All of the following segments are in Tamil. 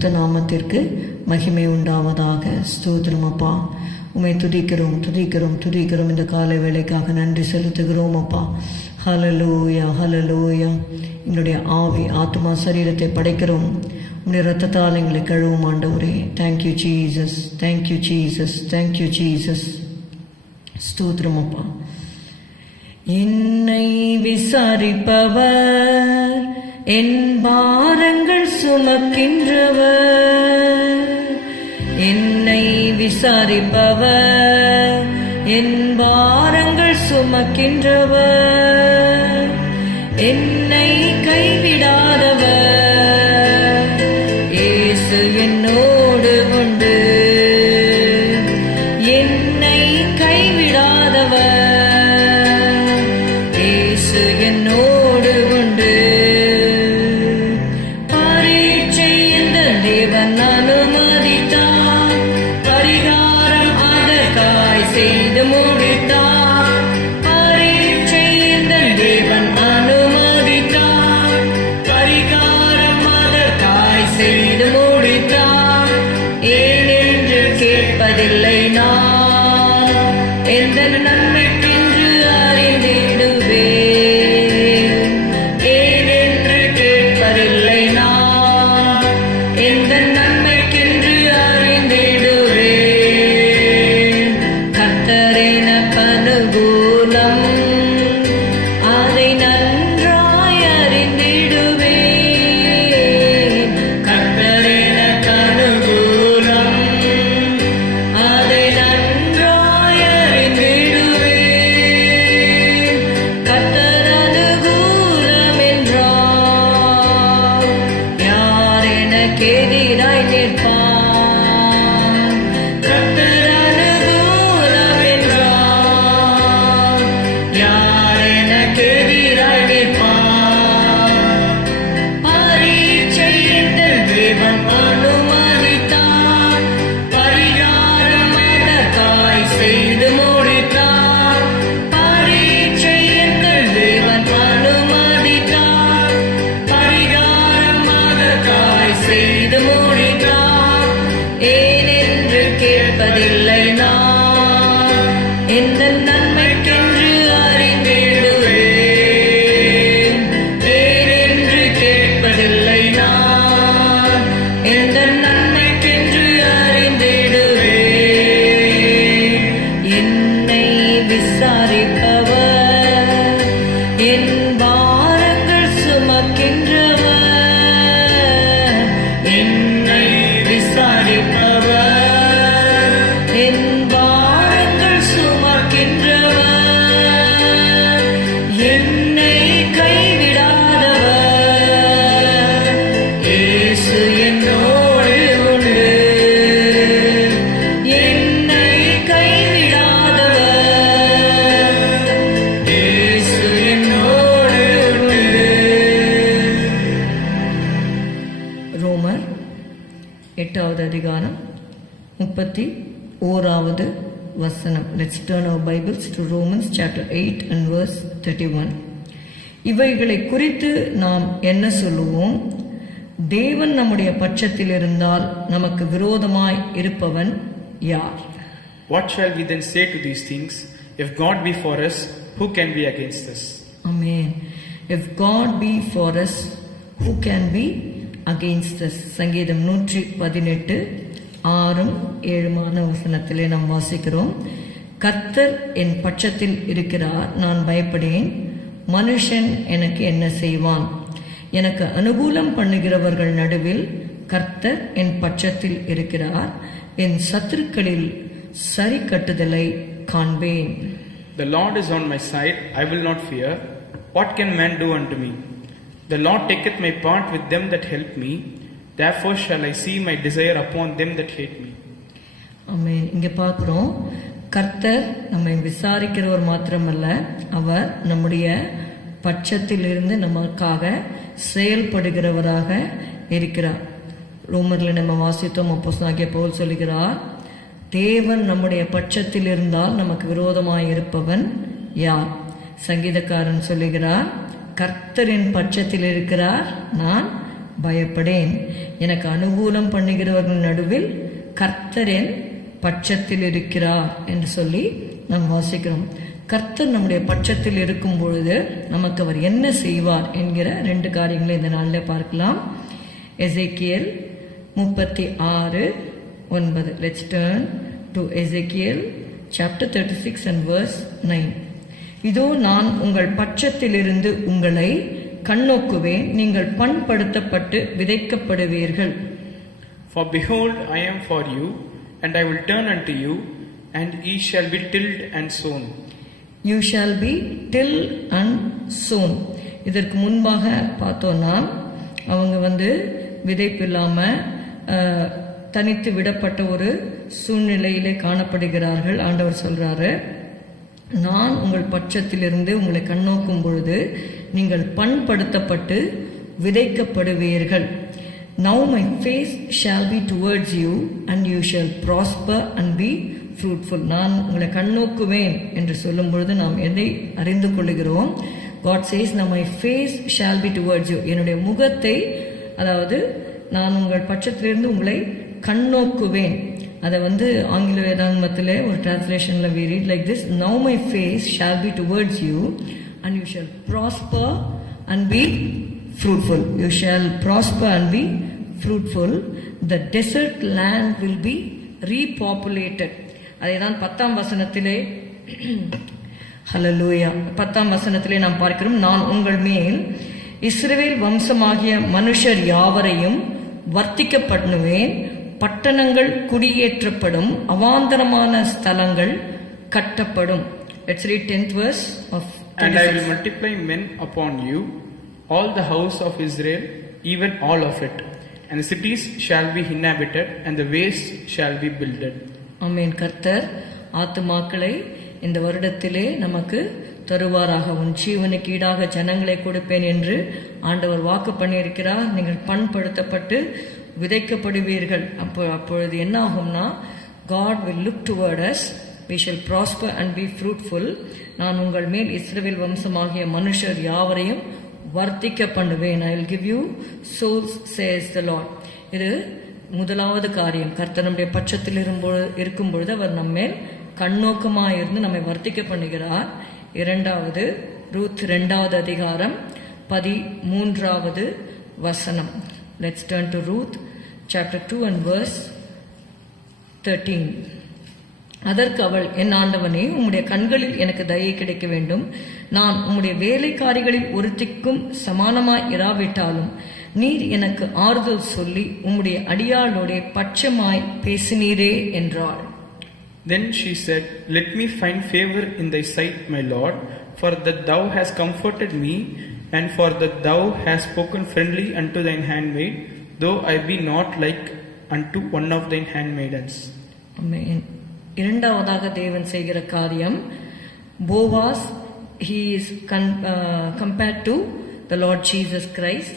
பரிசுத்த நாமத்திற்கு மகிமை உண்டாவதாக. ஸ்தோத்திரம் அப்பா. உம்மை துதிக்கிறோம் துதிக்கிறோம் துதிக்கிறோம். இந்த காலை வேளைக்காக நன்றி செலுத்துகிறோம் அப்பா. ஹல்லேலூயா ஹல்லேலூயா. எங்களுடைய ஆவி ஆத்மா சரீரத்தை படைக்கிறோம். உம்முடைய இரத்தத்தால் எங்களை கழுவும் ஆண்டவரே. Thank you Jesus, thank you Jesus, thank you Jesus. ஸ்தோத்திரம் அப்பா. என்னை விசாரிப்பவர், என் பாரங்கள் சுமக்கின்றவர். என்னை விசாரிப்பவர், என் பாரங்கள் சுமக்கின்றவர். என்னை கைவிடாதவர், இயேசு என்னோடு உண்டு. என்னை கைவிடாதவர், இயேசு என்னோடு உண்டு. பரீட்சை இந்த தேவன் அனுமதித்தார், பரிகாரம் அதற்காய் செய்து முடித்தார். பரீட்சை இந்த தேவன் அனுமதித்தார், பரிகாரம் அதற்காய் செய்து முடித்தார். ஏனென்று கேட்பதில்லை நான், எந்த நன்மைக்கென்று அறிந்திடுவேன். ஏனென்று கேட்பதில்லை நான், எந்த நன்மைக்கென்று அறிந்திடுவேன். கர்த்தர் எனக்கு அனுகூலம், அதை நன்றாய் அறிந்திடுவேன். கர்த்தர் எனக்கு அனுகூலம், அதை நன்றாய் அறிந்திடுவேன். கர்த்தர் அனுகூலம் என்றால் யார் எனக்கு எதிராய் நிற்பார்? கர்த்தர் அனுகூலம் என்றால் யார் எனக்கு எதிராய் நிற்பார்? பரீட்சை இந்த தேவன் அனுமதித்தார், பரிகாரம் அதற்காய் செய்து முடித்தார். பரீட்சை இந்த தேவன் அனுமதித்தார், பரிகாரம் அதற்காய் செய்து முடித்தார். ஏனென்று கேட்பதில்லை நான், எந்த நன்மைக்கென்று அறிந்திடுவேன். ஏனென்று கேட்பதில்லை நான், எந்த நன்மைக்கென்று அறிந்திடுவேன். என்னை விசாரிப்பவர், என் பாரங்கள் சுமக்கின்றவர். என்னை விசாரிப்பவர், என் பாரங்கள் சுமக்கின்றவர். என்னை கைவிடாதவர், இயேசு என்னோடு உண்டு. என்னை கைவிடாதவர், இயேசு என்னோடு உண்டு. ரோமர் 8வது அதிகாரம் 31வது வசனம். Let's turn our Bibles to Romans chapter 8 and verse 31. இவைகளை குறித்து நாம் என்ன சொல்லுவோம்? தேவன் நம்முடைய பட்சத்தில் இருந்தால் நமக்கு விரோதமாய் இருப்பவன் யார்? What shall we then say to these things? If God be for us, who can be against us? Amen. If God be for us, who can be against us? சங்கீதம் 118 6-7 வசனத்திலே நாம் வாசிக்கிறோம். கர்த்தர் என் பட்சத்தில் இருக்கிறார், நான் பயப்படேன். மனுஷன் எனக்கு என்ன செய்வான்? எனக்கு அனுகூலம் பண்ணுகிறவர்கள் நடுவில் கர்த்தர் என் பட்சத்தில் இருக்கிறார். என் சத்துருக்களில் சரி கட்டுதலை காண்பேன். The Lord is on my side, I will not fear. What can man do unto me? The Lord taketh my part with them that help me. Therefore shall I see my desire upon them that hate me. ஆமென். இங்க பார்க்கிறோம், கர்த்தர் நம்மை விசாரிக்கிறவர் மாத்திரமல்ல, அவர் நம்முடைய பட்சத்தில் இருந்து நமக்காக செயல்படுகிறவராக இருக்கிறார். ரோமர்ல நம்ம வாசித்தோம், அப்போஸ்தலனாகிய பவுல் சொல்லுகிறார், தேவன் நம்முடைய பட்சத்தில் இருந்தால் நமக்கு விரோதமாய் இருப்பவன் யார்? சங்கீதக்காரன் சொல்லுகிறார், கர்த்தரின் பட்சத்தில் இருக்கிறார், நான் பயப்படேன். எனக்கு அனுகூலம் பண்ணுகிறவர்கள் நடுவில் கர்த்தர் என் பட்சத்தில் இருக்கிறார் என்று சொல்லி நாம் வாசிக்கிறோம். கர்த்தர் நம்முடைய பட்சத்தில் இருக்கும் பொழுது நமக்கு அவர் என்ன செய்வார் என்கிற 2 காரியங்களை இந்த நாளில் பார்க்கலாம். எசேக்கியேல் 36:9. Let's turn to Ezekiel chapter 36 and verse 9. இதோ நான் உங்கள் பட்சத்திலிருந்து உங்களை கண்ணோக்குவேன், நீங்கள் பண்படுத்தப்பட்டு விதைக்கப்படுவீர்கள். For behold, I am for you, and I will turn unto you, and ye shall be tilled and sown. You shall be tilled and sown. இதற்கு முன்பாக பார்த்தோம்னா அவங்க விதைப்பு இல்லாமல் தனித்து விடப்பட்ட ஒரு சூழ்நிலையிலே காணப்படுகிறார்கள். ஆண்டவர் சொல்றாரு, நான் உங்கள் பட்சத்திலிருந்து உங்களை கண்ணோக்கும் பொழுது நீங்கள் பண்படுத்தப்பட்டு விதைக்கப்படுவீர்கள். Now my face shall be towards you and you shall prosper and be fruitful. நான் உங்களை கண்ணோக்குவேன் என்று சொல்லும் பொழுது நாம் எதை அறிந்து கொள்கிறோம்? God says, now my face shall be towards you. என்னுடைய முகத்தை, அதாவது நான் உங்கள் பட்சத்திலிருந்து உங்களை கண்ணோக்குவேன். அதை ஆங்கில வேதாங்கமத்திலே ஒரு டிரான்ஸ்லேஷன்ல we read like this, now my face shall be towards you and you shall prosper and be fruitful. You shall prosper and be fruitful. The desert land will be repopulated. அதைதான் 10ஆம் வசனத்திலே ஹல்லேலூயா 10ஆம் வசனத்திலே நாம் பார்க்கிறோம், நான் உங்கள் மேல் இஸ்ரவேல் வம்சமாகிய மனுஷர் யாவரையும் வர்த்திக்க பண்ணுவேன், பட்டணங்கள் குடியேற்றப்படும், அவாந்தரமான ஸ்தலங்கள் கட்டப்படும். Let's read 10th verse of 26. And I will multiply men upon you, all the house of Israel, even all of it, and the cities shall be inhabited, and the ways shall be builded. ஆமென். கர்த்தர் ஆத்துமாக்களை இந்த வருடத்திலே நமக்கு தருவாராக. உன் ஜீவனுக்கு ஈடாக ஜனங்களை கொடுப்பேன் என்று ஆண்டவர் வாக்கு பண்ணியிருக்கிறார். நீங்கள் பண்படுத்தப்பட்டு விதைக்கப்படுவீர்கள். அப்பொழுது என்ன ஆகும்னா, God will look toward us, we shall prosper and be fruitful. நான் உங்கள் மேல் இஸ்ரவேல் வம்சமாகிய மனுஷர் யாவரையும் வர்த்திக்க பண்ணுவேன். I will give you souls, says the Lord. இது முதலாவது காரியம். கர்த்தர் நம்முடைய பட்சத்தில் இருக்கும் பொழுது அவர் நம்மேல் கண்ணோக்கமாக இருந்து நம்மை வர்த்திக்க பண்ணுகிறார். இரண்டாவது, ரூத் 2வது அதிகாரம் 13வது வசனம். Let's turn to Ruth chapter 2 and verse 13. அதற்கு அவள், என் ஆண்டவனே, உம்முடைய கண்களில் எனக்கு தயை கிடைக்க வேண்டும். நான் உம்முடைய வேலைக்காரிகளில் ஒருத்திக்கும் சமானமாய் இராவிட்டாலும் நீர் எனக்கு ஆறுதல் சொல்லி உம்முடைய அடியாளோட பட்சமாய் பேசினீரே என்றாள். Then she said, let me find favor in thy sight, my Lord, for that thou hast comforted me, and for that thou hast spoken friendly unto thine handmaid, though I be not like unto one of thine handmaidens. Amen. இரண்டாவதாக தேவன் செய்கிற காரியம், Boaz, he is compared to the Lord Jesus Christ.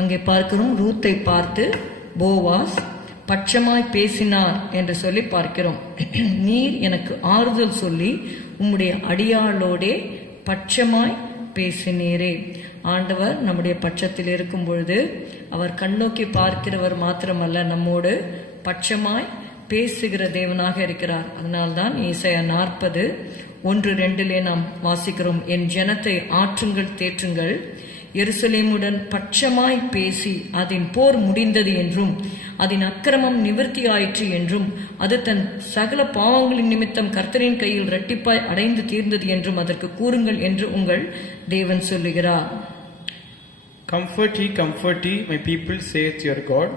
அங்கே பார்க்கிறோம், ரூத்தை பார்த்து போவாஸ் பட்சமாய் பேசினார் என்று சொல்லி பார்க்கிறோம். நீர் எனக்கு ஆறுதல் சொல்லி உம்முடைய அடியாளோடே பட்சமாய் பேசினீரே. ஆண்டவர் நம்முடைய பட்சத்தில் இருக்கும் பொழுது அவர் கண்ணோக்கி பார்க்கிறவர் மாத்திரமல்ல, நம்மோடு பட்சமாய் பேசுகிற தேவனாக இருக்கிறார். அதனால்தான் ஏசாயா 40:1-2 நாம் வாசிக்கிறோம், என் ஜனத்தை ஆற்றுங்கள் தேற்றுங்கள், எருசலேமுடன் பட்சமாய் பேசி அதன் போர் முடிந்தது என்றும் அதன் அக்கிரமம் நிவர்த்தி ஆயிற்று என்றும் அது தன் சகல பாவங்களின் நிமித்தம் கர்த்தரின் கையில் இரட்டிப்பாய் அடைந்து தீர்ந்தது என்றும் அதற்கு கூறுங்கள் என்று உங்கள் தேவன் சொல்லுகிறார். Comfort ye, my people, saith your God.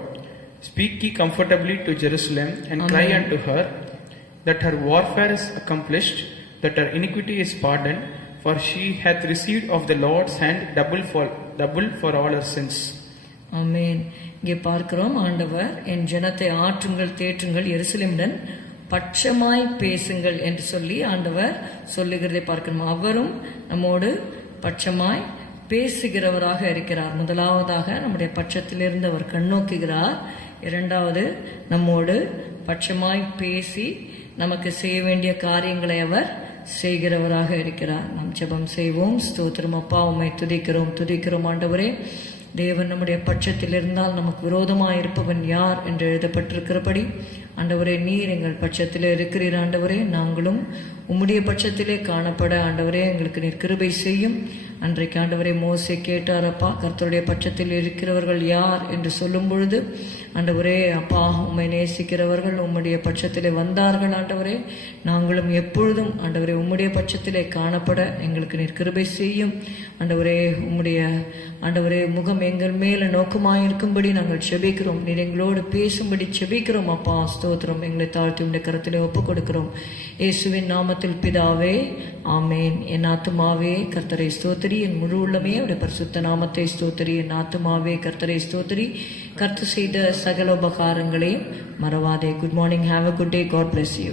Speak ye comfortably to Jerusalem, and Amen. Cry unto her, that her warfare is accomplished, that her iniquity is pardoned, for she hath received of the Lord's hand double for all her sins. Amen. இங்கே பார்க்கிறோம், ஆண்டவர் என் ஜனத்தை ஆற்றுங்கள் தேற்றுங்கள், எருசலேமுடன் பட்சமாய் பேசுங்கள் என்று சொல்லி ஆண்டவர் சொல்லுகிறதை பார்க்கிறோம். அவரும் நம்மோடு பட்சமாய் பேசுகிறவராக இருக்கிறார். முதலாவதாக நம்முடைய பட்சத்திலிருந்து அவர் கண்ணோக்குகிறார். இரண்டாவது, நம்மோடு பட்சமாய் பேசி நமக்கு செய்ய வேண்டிய காரியங்களை அவர் செய்கிறவராக இருக்கிறார். நாம் ஜெபம் செய்வோம். ஸ்தோத்திரம் அப்பா, உம்மை துதிக்கிறோம் ஆண்டவரே. தேவன் நம்முடைய பட்சத்தில் இருந்தால் நமக்கு விரோதமாக இருப்பவன் யார் என்று எழுதப்பட்டிருக்கிறபடி ஆண்டவரே, நீர் எங்கள் பட்சத்திலே இருக்கிறீர். ஆண்டவரே, நாங்களும் உம்முடைய பட்சத்திலே காணப்பட ஆண்டவரே எங்களுக்கு நீர் கிருபை செய்யும். அன்றைக்கு ஆண்டவரே மோசே கேட்டாரப்பா, கர்த்தருடைய பட்சத்தில் இருக்கிறவர்கள் யார் என்று சொல்லும் பொழுது ஆண்டவரே, அப்பா, உம்மை நேசிக்கிறவர்கள் உம்முடைய பட்சத்திலே வந்தார்கள். ஆண்டவரே, நாங்களும் எப்பொழுதும் ஆண்டவரே உம்முடைய பட்சத்திலே காணப்பட எங்களுக்கு நீர் கிருபை செய்யும். ஆண்டவரே, உம்முடைய ஆண்டவரே முகம் எங்கள் மேல நோக்கமாயிருக்கும்படி நாங்கள் செபிக்கிறோம். நீர் எங்களோடு பேசும்படி செபிக்கிறோம். அப்பா, ஸ்தோத்திரம். எங்களை தாழ்த்தி உடைய கரத்திலே ஒப்புக் கொடுக்கிறோம். இயேசுவின் நாமத்தில் பிதாவே, ஆமேன். என் ஆத்துமாவே கர்த்தரை ஸ்தோத்திரி, என் முழு உள்ளமே அவருடைய பரிசுத்த நாமத்தை ஸ்தோத்திரி. என் ஆத்துமாவே கர்த்தரை ஸ்தோத்திரி, கர்த்தர் செய்த சகல உபகாரங்களையும் மறவாதே. Good morning. Have a good day. God bless you.